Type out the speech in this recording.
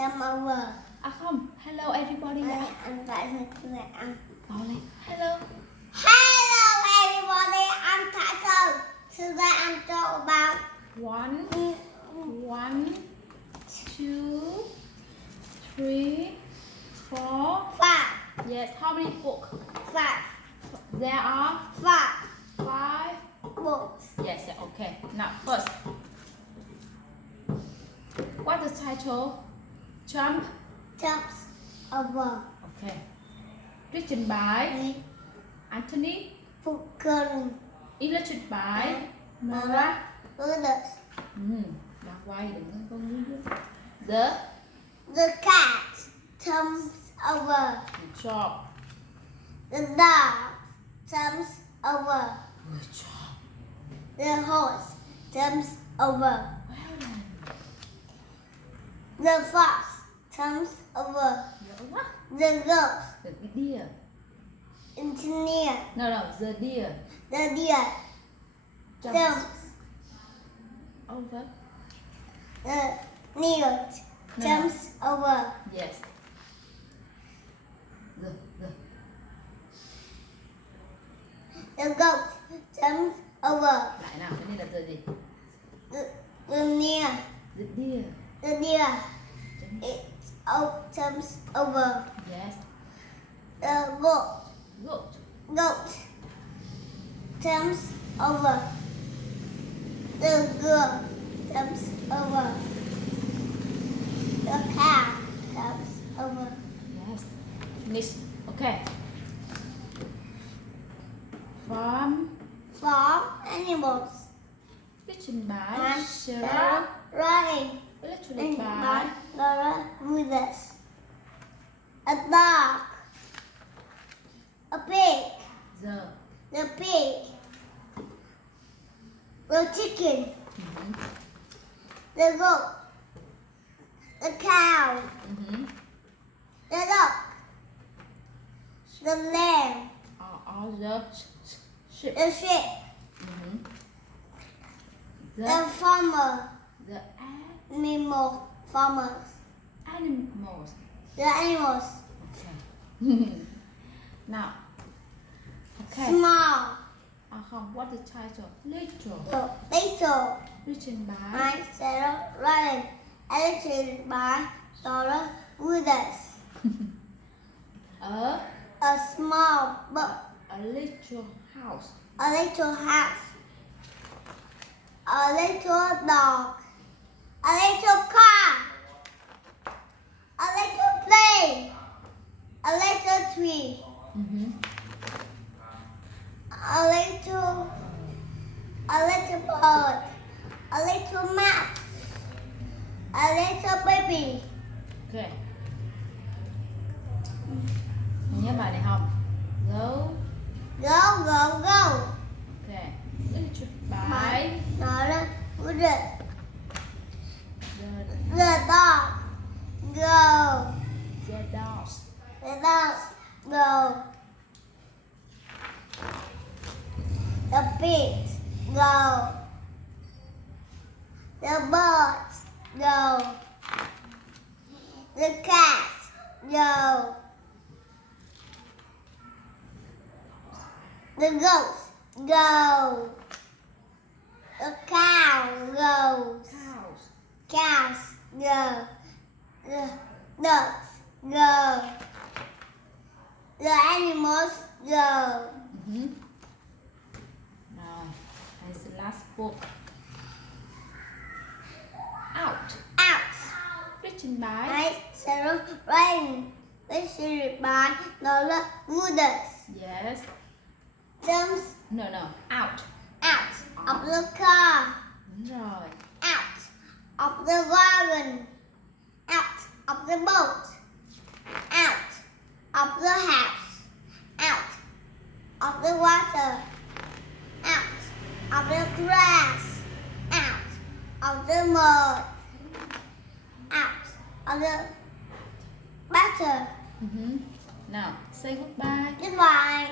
Come over. À không, hello everybody đã. Anh phải là ăn. Nói lên, hello. Hello everybody, I'm Taco. Today I'm talking about One, two, three, four. five. Yes, how many books? Five. There are five. Books. Yes, okay. Now first, what's the title? Jump. Jumps over. Okay. Written by Anthony. Fucking. Illustrated by Nora. Buddhas. Là quay đừng có con dưới. The cat jumps over. Good job. The dog jumps over. Good job. The horse jumps over. Well done. The fox jumps over. Giỏi quá. The goat The deer. engineer. No, the deer. The deer jumps. Over. The needle jumps over. Yes. The goat jumps over. Lại nào, cái này là giờ gì? The deer. The deer. The deer jumps over. Yes. The goat jumps over. The girl jumps over. The cow jumps over. Yes. Finish. Okay. Farm. Animals. Written by And Sarah. Ray. Illustrated by By Laura Withers. A dog. A pig. The pig. The chicken. The goat. The cow. The dog. The lamb. All the sheep. The sheep. The farmer. The Animal farmers. animals. The animals. Okay. Now. Okay. Small. Không, what the title? Little. The little. Written by By Sarah Ryan. Edited by Laura Withers. A small book. a little house. A little house. A little dog. A little car. A little plane. A little tree. A little bird. A little mouse. A little baby. Okay. Nhớ bài này không? Go. Go. Okay. Illustrated by Laura Withers. the The dog. Go. dogs. The dogs go. The pigs go. The birds go. The cats go. The goats go. The cow goes. Cows. Cows go. The ducks go. The animals go. Now, here's the last book. Out. Out. Written by By Sarah Ryan. Illustrated by Laura Withers. yes. Jumps No. Out. out of the car. Đúng rồi. Out of the wagon. Out of the boat. Out of the house. Out of the water. Out of the grass. Out of the mud. Out of the butter. Now, say goodbye. Goodbye.